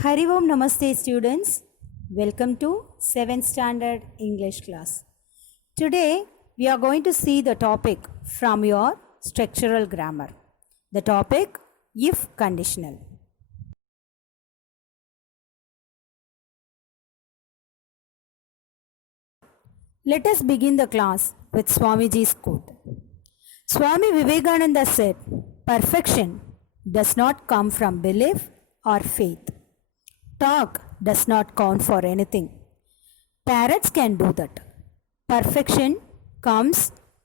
Hari Om Namaste students. Welcome to 7th standard English class. Today we are going to see the topic from your structural grammar. The topic if conditional. Let us begin the class with Swamiji's quote. Swami Vivekananda said, "Perfection does not come from belief or faith. Talk does not count for anything. Parrots can do that. Perfection comes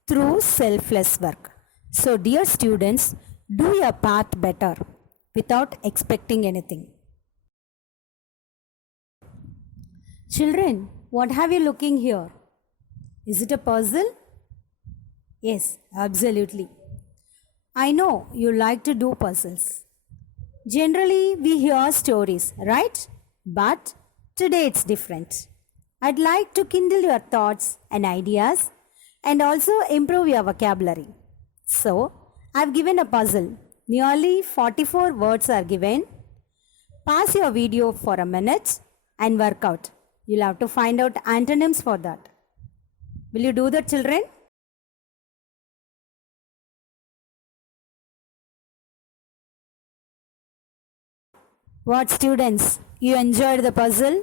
through selfless work. So, dear students, do your path better without expecting anything." Children, what have you looking here? Is it a puzzle? Yes, absolutely. I know you like to do puzzles. Generally, we hear stories, right? But today it's different. I'd like to kindle your thoughts and ideas and also improve your vocabulary. So, I've given a puzzle. Nearly 44 words are given. Pause your video for a minute and work out. You'll have to find out antonyms for that. Will you do that, children? What, students? You enjoyed the puzzle?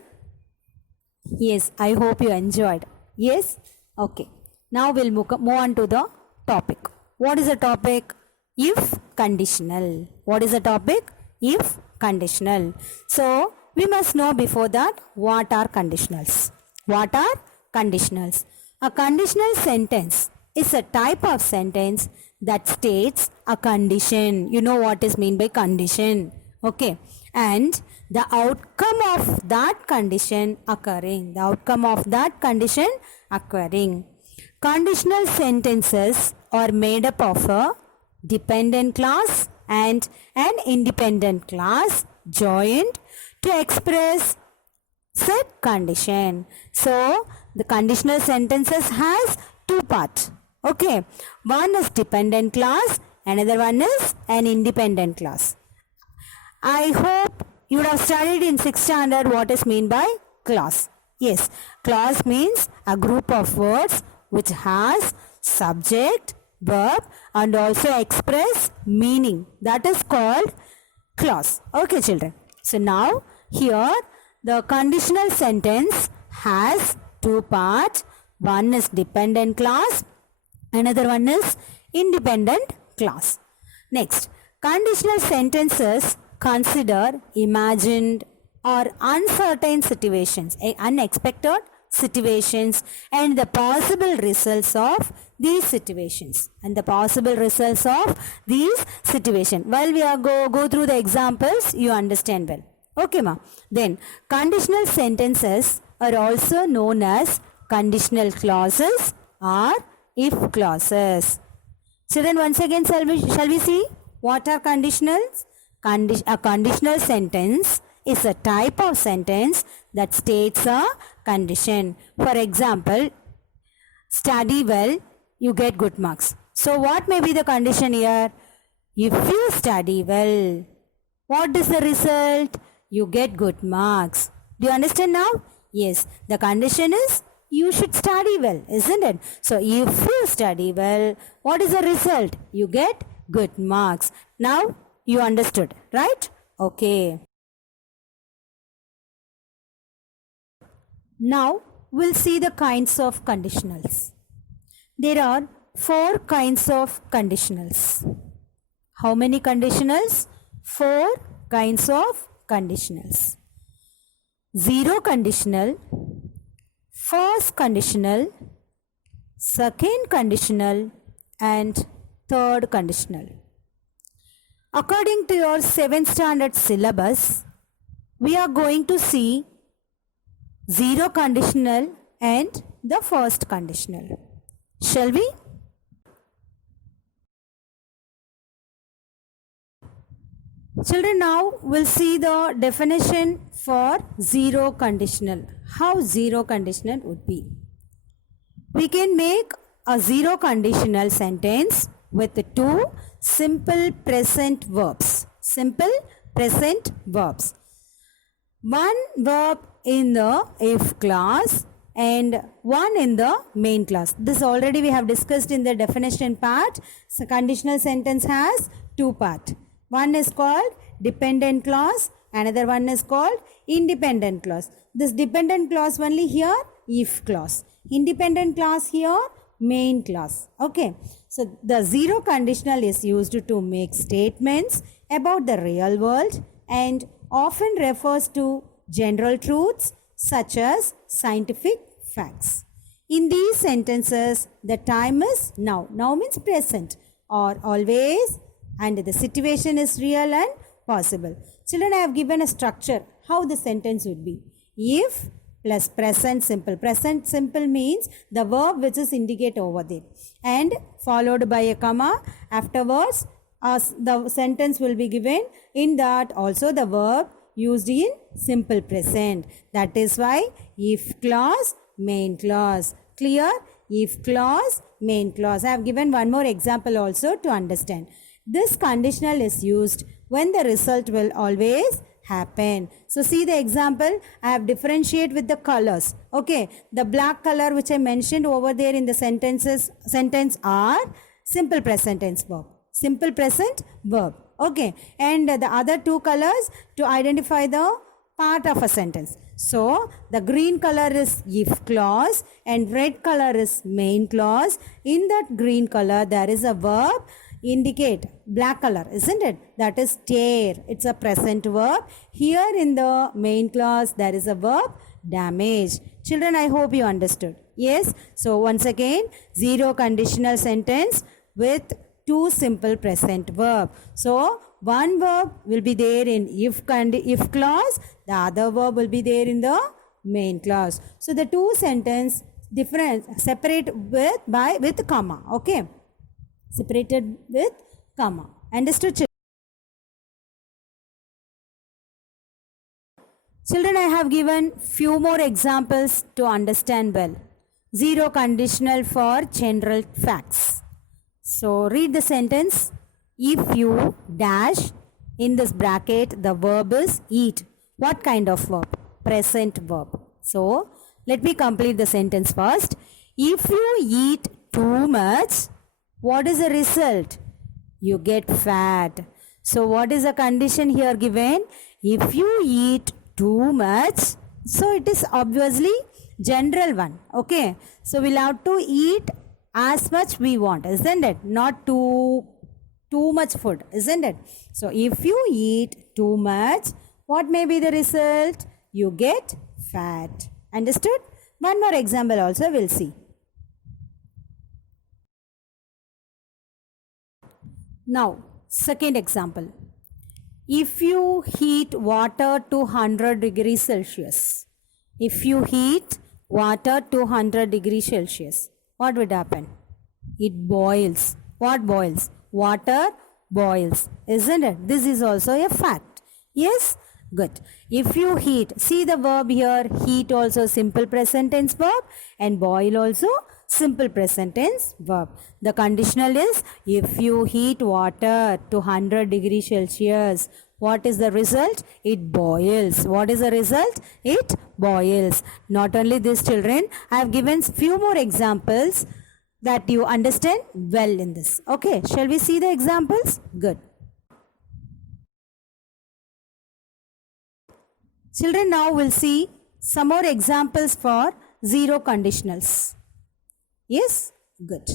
Yes, I hope you enjoyed. Yes? Okay. Now we'll move on to the topic. What is the topic? If conditional. What is the topic? If conditional. So, we must know before that what are conditionals. What are conditionals? A conditional sentence is a type of sentence that states a condition. You know what is meant by condition. Okay. And the outcome of that condition occurring. The outcome of that condition occurring. Conditional sentences are made up of a dependent clause and an independent clause joined to express said condition. So, the conditional sentences has two parts. Okay. One is dependent clause, another one is an independent clause. I hope you would have studied in 6th standard what is meant by clause. Yes, clause means a group of words which has subject, verb and also express meaning. That is called clause. Okay, children. So now here the conditional sentence has two parts. One is dependent clause, another one is independent clause. Next, conditional sentences consider imagined or uncertain situations, unexpected situations and the possible results of these situations. While we are go through the examples, you understand well. Okay, ma. Then, conditional sentences are also known as conditional clauses or if clauses. Children, once again, shall we see what are conditionals? A conditional sentence is a type of sentence that states a condition. For example, study well, you get good marks. So, what may be the condition here? If you study well, what is the result? You get good marks. Do you understand now? Yes, the condition is you should study well, isn't it? So, if you study well, what is the result? You get good marks. Now, you understood, right? Okay. Now, we'll see the kinds of conditionals. There are 4 kinds of conditionals. How many conditionals? 4 kinds of conditionals. Zero conditional, first conditional, second conditional and third conditional. According to your 7th standard syllabus, we are going to see zero conditional and the first conditional. Shall we? Children, now we'll see the definition for zero conditional. How zero conditional would be. We can make a zero conditional sentence with 2 simple present verbs. Simple present verbs. one verb in the if clause and one in the main clause. This already we have discussed in the definition part. So conditional sentence has two parts. One is called dependent clause, another one is called independent clause. This dependent clause only here if clause. Independent clause here main clause. Okay. So the zero conditional is used to make statements about the real world and often refers to general truths such as scientific facts. In these sentences, the time is now. Now means present or always, and the situation is real and possible. Children, I have given a structure how the sentence would be. If plus present simple. Present simple means the verb which is indicate over there and followed by a comma. Afterwards, the sentence will be given in that also the verb used in simple present. That is why if clause, main clause. Clear? If clause, main clause. I have given one more example also to understand. This conditional is used when the result will always happen. So see the example. I have differentiate with the colors. Okay. The black color which I mentioned over there in the sentence are simple present tense verb. Simple present verb. Okay. And the other two colors to identify the part of a sentence. So the green color is if clause and red color is main clause. In that green color there is a verb indicate black color, isn't it? That is tear. It's a present verb. Here in the main clause there is a verb damage. Children, I hope you understood. Yes. So once again, zero conditional sentence with two simple present verb. So one verb will be there in if clause, the other verb will be there in the main clause. So the two sentence different separate with comma. Okay. Separated with comma. Understood, children? Children, I have given few more examples to understand well. Zero conditional for general facts. So read the sentence. If you dash in this bracket, the verb is eat. What kind of verb? Present verb. So let me complete the sentence first. If you eat too much, what is the result? You get fat. So what is the condition here given? If you eat too much, so it is obviously general one. Okay. So we'll have to eat as much we want, isn't it? Not too much food, isn't it? So if you eat too much, what may be the result? You get fat. Understood? One more example also we'll see. Now, second example. If you heat water to 100 degrees Celsius, if you heat water to 100 degrees Celsius, what would happen? It boils. What boils? Water boils, isn't it? This is also a fact. Yes? Good. If you heat, see the verb here, heat also simple present tense verb and boil also simple present tense verb. The conditional is if you heat water to 100 degrees Celsius, what is the result? It boils. What is the result? It boils. Not only this, children, I have given few more examples that you understand well in this. Okay, shall we see the examples? Good. Children, now we'll see some more examples for zero conditionals. Yes? Good.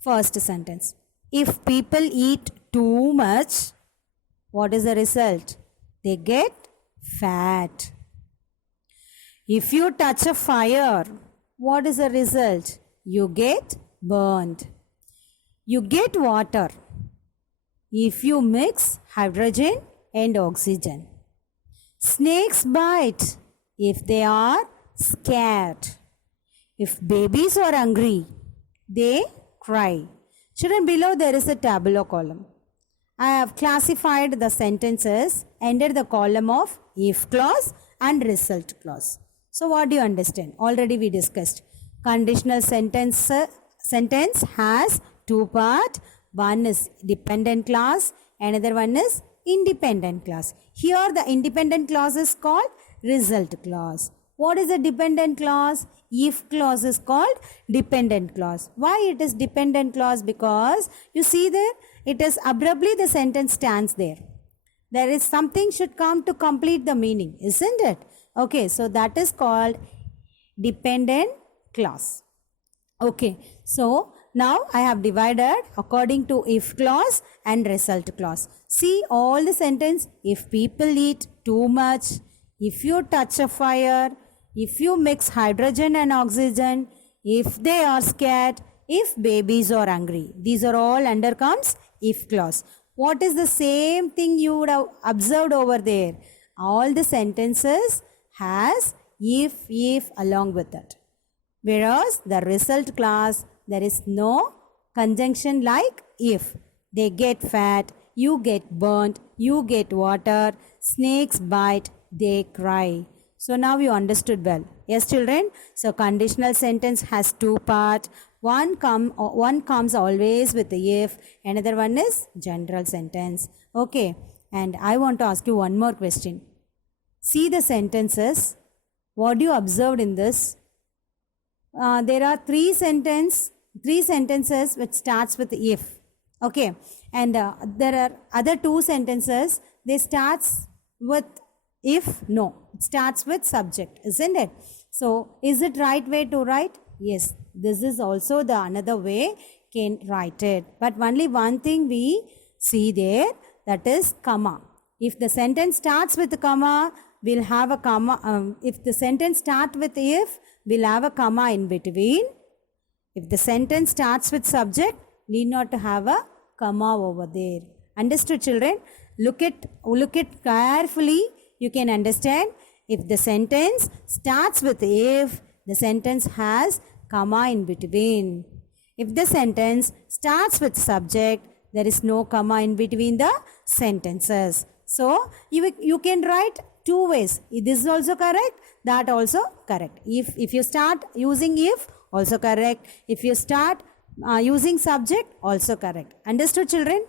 First sentence. If people eat too much, what is the result? They get fat. If you touch a fire, what is the result? You get burned. You get water if you mix hydrogen and oxygen. Snakes bite if they are scared. If babies are hungry, they cry. Children, below there is a tabular column. I have classified the sentences under the column of if clause and result clause. So what do you understand? Already we discussed. Conditional sentence has two parts. One is dependent clause, another one is independent clause. Here the independent clause is called result clause. What is a dependent clause? If clause is called dependent clause. Why it is dependent clause? Because you see there, it is abruptly the sentence stands there. There is something should come to complete the meaning, isn't it? Okay, so that is called dependent clause. Okay, so now I have divided according to if clause and result clause. See all the sentence: if people eat too much, if you touch a fire, if you mix hydrogen and oxygen, if they are scared, if babies are hungry. These are all under comes if clause. What is the same thing you would have observed over there? All the sentences has if along with it. Whereas the result clause, there is no conjunction like if. They get fat, you get burnt, you get water, snakes bite, they cry. So now you understood well. Yes, children? So conditional sentence has two parts. One comes always with the if, another one is general sentence. Okay, and I want to ask you one more question. See the sentences. What you observed in this? There are three sentences which starts with if. Okay, and there are other two sentences. They starts with if, no. It starts with subject, isn't it? So, is it right way to write? Yes, this is also the another way can write it. But only one thing we see there, that is comma. If the sentence starts with a comma, we'll have a comma. If the sentence starts with if, we'll have a comma in between. If the sentence starts with subject, need not to have a comma over there. Understood, children? Look it carefully. You can understand. If the sentence starts with if, the sentence has comma in between. If the sentence starts with subject, there is no comma in between the sentences. So, you can write two ways. This is also correct, that also correct. If you start using if, also correct. If you start using subject, also correct. Understood, children?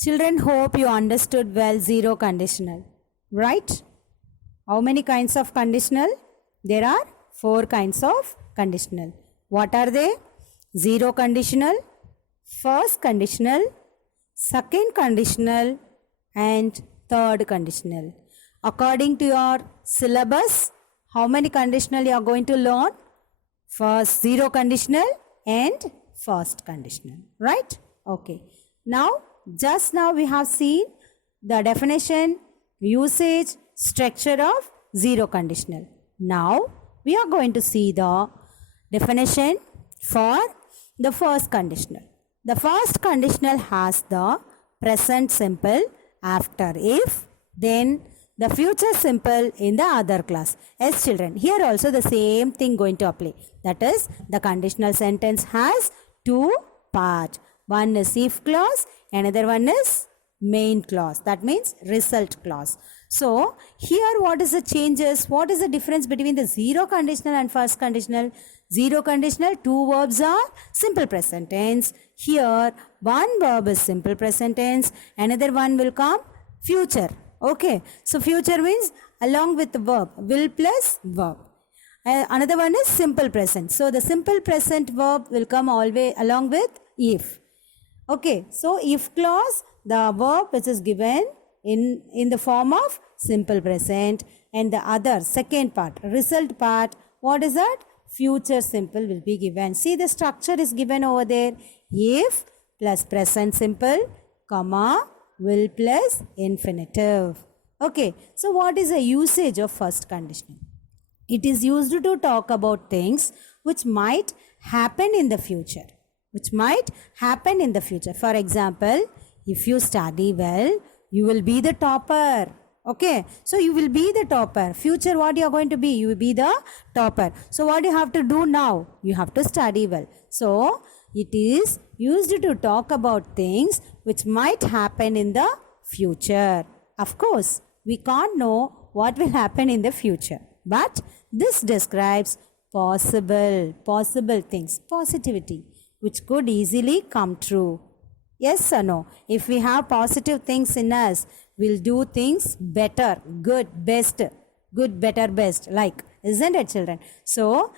Children, hope you understood well zero conditional, right? How many kinds of conditional? There are 4 kinds of conditional. What are they? Zero conditional, first conditional, second conditional, and third conditional. According to your syllabus, how many conditional you are going to learn? First zero conditional and first conditional, right? Okay. Just now we have seen the definition, usage, structure of zero conditional. Now we are going to see the definition for the first conditional. The first conditional has the present simple after if, then the future simple in the other class. Yes, children, here also the same thing going to apply. That is, the conditional sentence has 2 parts. One is if clause, another one is main clause. That means result clause. So, here what is the changes? What is the difference between the zero conditional and first conditional? Zero conditional, 2 verbs are simple present tense. Here, one verb is simple present tense. Another one will come future. Okay. So, future means along with the verb, will plus verb. Another one is simple present. So, the simple present verb will come always along with if. Okay, so if clause, the verb which is given in the form of simple present, and the other second part, result part, what is that? Future simple will be given. See, the structure is given over there. If plus present simple, comma, will plus infinitive. Okay, so what is the usage of first conditional? It is used to talk about things which might happen in the future. For example, if you study well, you will be the topper. Okay, so you will be the topper. Future, what you are going to be? You will be the topper. So what you have to do now? You have to study well. So it is used to talk about things which might happen in the future. Of course, we can't know what will happen in the future, but this describes possible things, positivity. which could easily come true. Yes or no? If we have positive things in us, we'll do things better, good, best, good, better, best, like, isn't it, children? So,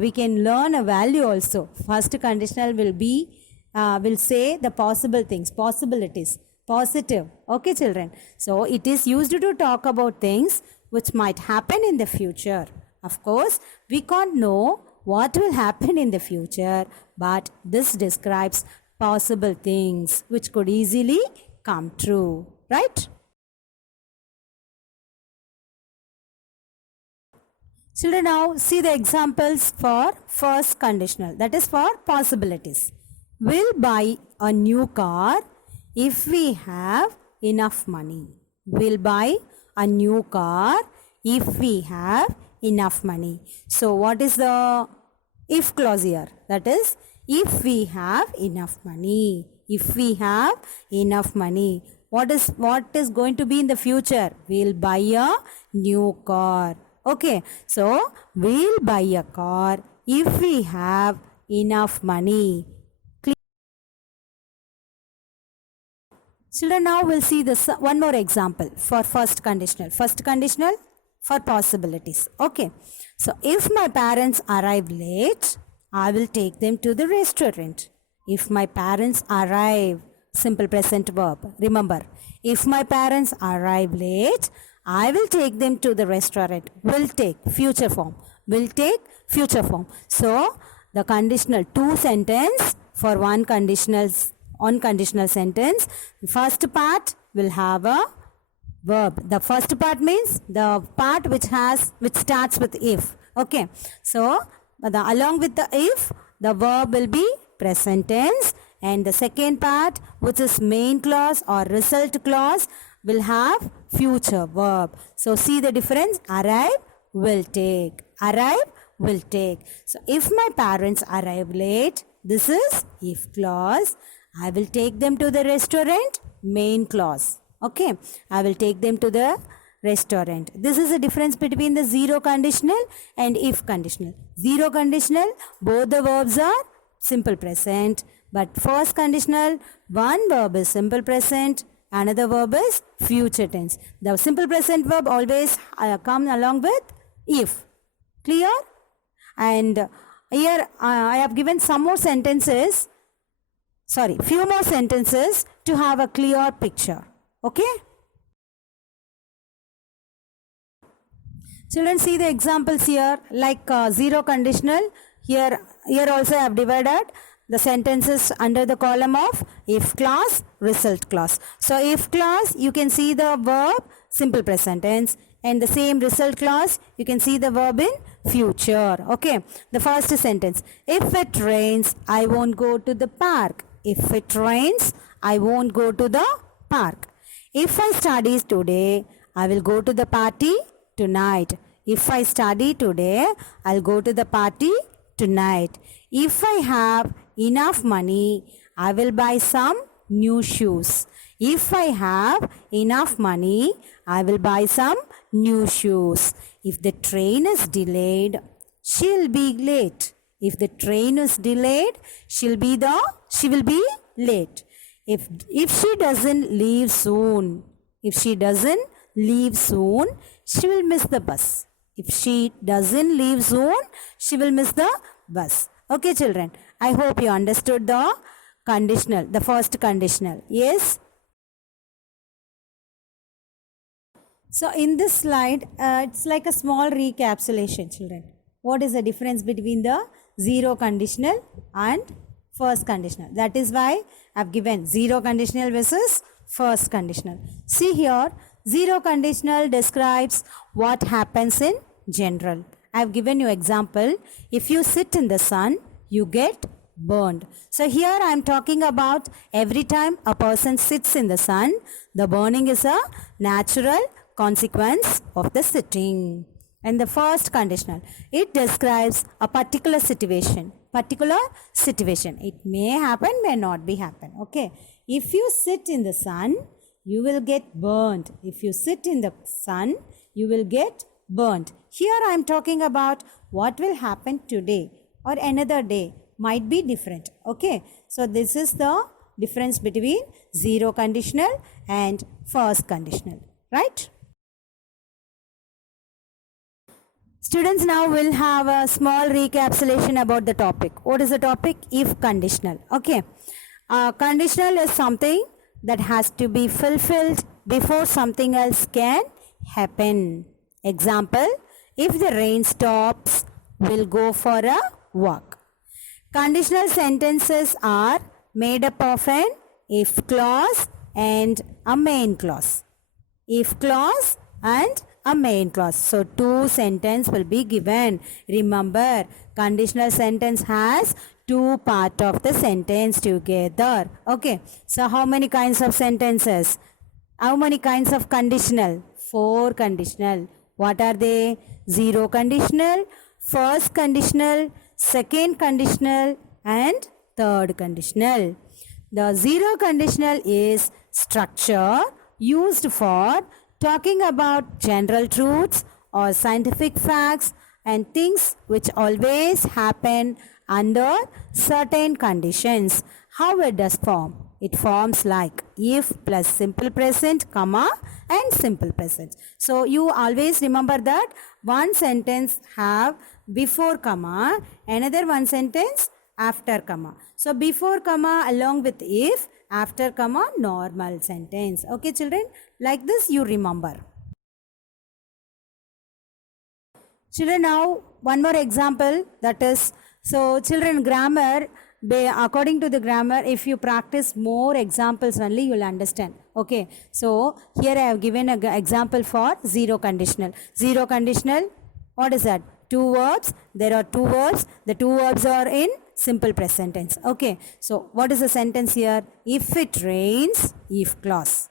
we can learn a value also. First conditional will say the possible things, possibilities, positive. Okay, children. So, it is used to talk about things which might happen in the future. Of course, we can't know what will happen in the future, but this describes possible things which could easily come true, right? Children, now see the examples for first conditional, that is for possibilities. We'll buy a new car if we have enough money. We'll buy a new car if we have enough money. So what is the if clause here? That is, if we have enough money. If we have enough money. What is going to be in the future? We'll buy a new car. Okay, so we'll buy a car if we have enough money. Children, now we'll see this one more example for first conditional. First conditional for possibilities. Okay, so if my parents arrive late, I will take them to the restaurant. If my parents arrive, simple present verb. Remember, if my parents arrive late, I will take them to the restaurant. Will take, future form. Will take, future form. So, the conditional two sentence for one conditional sentence. First part will have a verb. The first part means the part which starts with if. Okay. So, along with the if, the verb will be present tense, and the second part, which is main clause or result clause, will have future verb. So, see the difference? Arrive, will take. Arrive, will take. So, if my parents arrive late, this is if clause. I will take them to the restaurant, main clause. Okay, I will take them to the restaurant. This is the difference between the zero conditional and if conditional. Zero conditional, both the verbs are simple present, but first conditional, one verb is simple present, another verb is future tense. The simple present verb always come along with if. Clear? And here I have given some more sentences. Few more sentences to have a clear picture. Okay? Children, see the examples here, like zero conditional. Here also I have divided the sentences under the column of if clause, result clause. So, if clause, you can see the verb simple present tense, and the same result clause, you can see the verb in future. Okay? The first sentence, if it rains, I won't go to the park. If it rains, I won't go to the park. If I study today, I will go to the party tonight. If I study today, I'll go to the party tonight. If I have enough money, I will buy some new shoes. If I have enough money, I will buy some new shoes. If the train is delayed, she'll be late. If the train is delayed, she will be late. If she doesn't leave soon, she will miss the bus. If she doesn't leave soon, she will miss the bus. Okay, children. I hope you understood the conditional, the first conditional. Yes? So, in this slide, it's like a small recapitulation, children. What is the difference between the zero conditional and first conditional? That is why I have given zero conditional versus first conditional. See here, zero conditional describes what happens in general. I have given you example. If you sit in the sun, you get burned. So here I am talking about every time a person sits in the sun, the burning is a natural consequence of the sitting. And the first conditional, it describes a particular situation. It may happen, may not be happen. Okay. If you sit in the sun, you will get burned. If you sit in the sun, you will get burned. Here I am talking about what will happen today or another day. might be different. Okay, so this is the difference between zero conditional and first conditional, right? Students, now will have a small recapitulation about the topic. What is the topic? If conditional. Okay. Conditional is something that has to be fulfilled before something else can happen. Example, if the rain stops, we'll go for a walk. Conditional sentences are made up of an if clause and a main clause. If clause and a main clause. So, two sentences will be given. Remember, conditional sentence has two parts of the sentence together. Okay. So, how many kinds of sentences? How many kinds of conditional? 4 conditional. What are they? Zero conditional, first conditional, second conditional and third conditional. The zero conditional is structure used for talking about general truths or scientific facts and things which always happen under certain conditions. How it does form? It forms like if plus simple present, comma and simple present. So you always remember that one sentence have before comma, another one sentence after comma. So before comma along with if, after comma normal sentence. Okay children, like this you remember. Children, now one more example, that is, so children, grammar, according to the grammar, if you practice more examples only, you will understand. Okay, so here I have given an example for zero conditional. Zero conditional, what is that? Two verbs. There are two verbs. The two verbs are in simple present tense. Okay, so what is the sentence here? If it rains, if clause.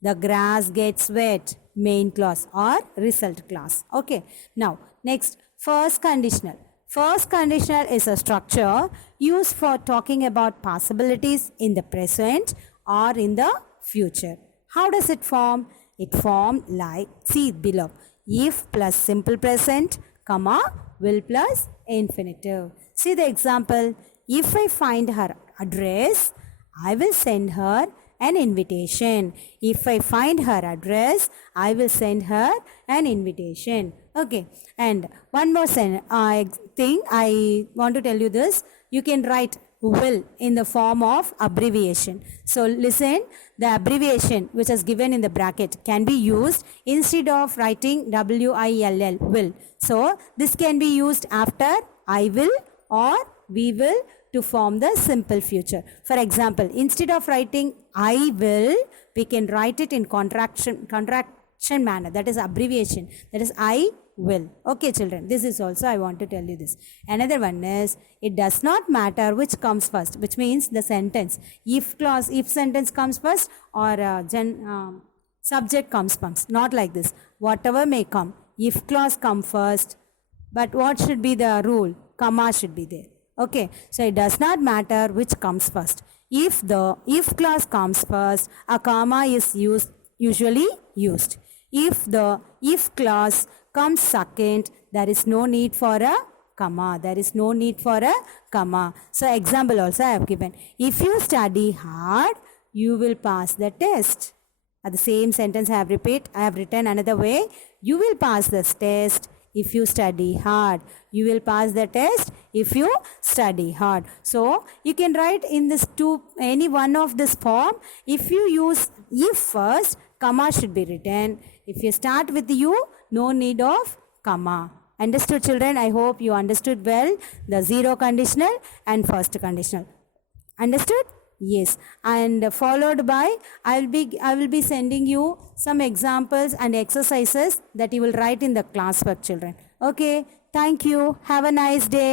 The grass gets wet, main clause or result clause. Okay, now next, first conditional. First conditional is a structure used for talking about possibilities in the present or in the future. How does it form? It forms like, see below, if plus simple present, comma, will plus infinitive. See the example, if I find her address, I will send her an invitation. If I find her address, I will send her an invitation. Okay, and one more thing I want to tell you this. You can write will in the form of abbreviation. So listen, the abbreviation which is given in the bracket can be used instead of writing WILL, will. So this can be used after I will or we will to form the simple future. For example, instead of writing I will, we can write it in contraction manner, that is abbreviation, that is I will. Okay children, this is also I want to tell you this. Another one is, it does not matter which comes first, which means the sentence, if clause, if sentence comes first or subject comes first, not like this. Whatever may come, if clause come first, but what should be the rule? Comma should be there. Okay, so it does not matter which comes first. If the if clause comes first, a comma is usually used. If the if clause comes second, there is no need for a comma. There is no need for a comma. So example also I have given. If you study hard, you will pass the test. At the same sentence I have written another way. You will pass this test if you study hard. You will pass the test if you study hard. So you can write in this any one of this form. If you use if first, comma should be written. If you start with you, no need of comma. Understood children? I hope you understood well the zero conditional and first conditional. Understood? Yes. And followed by I will be sending you some examples and exercises that you will write in the classwork children. Okay. Thank you. Have a nice day.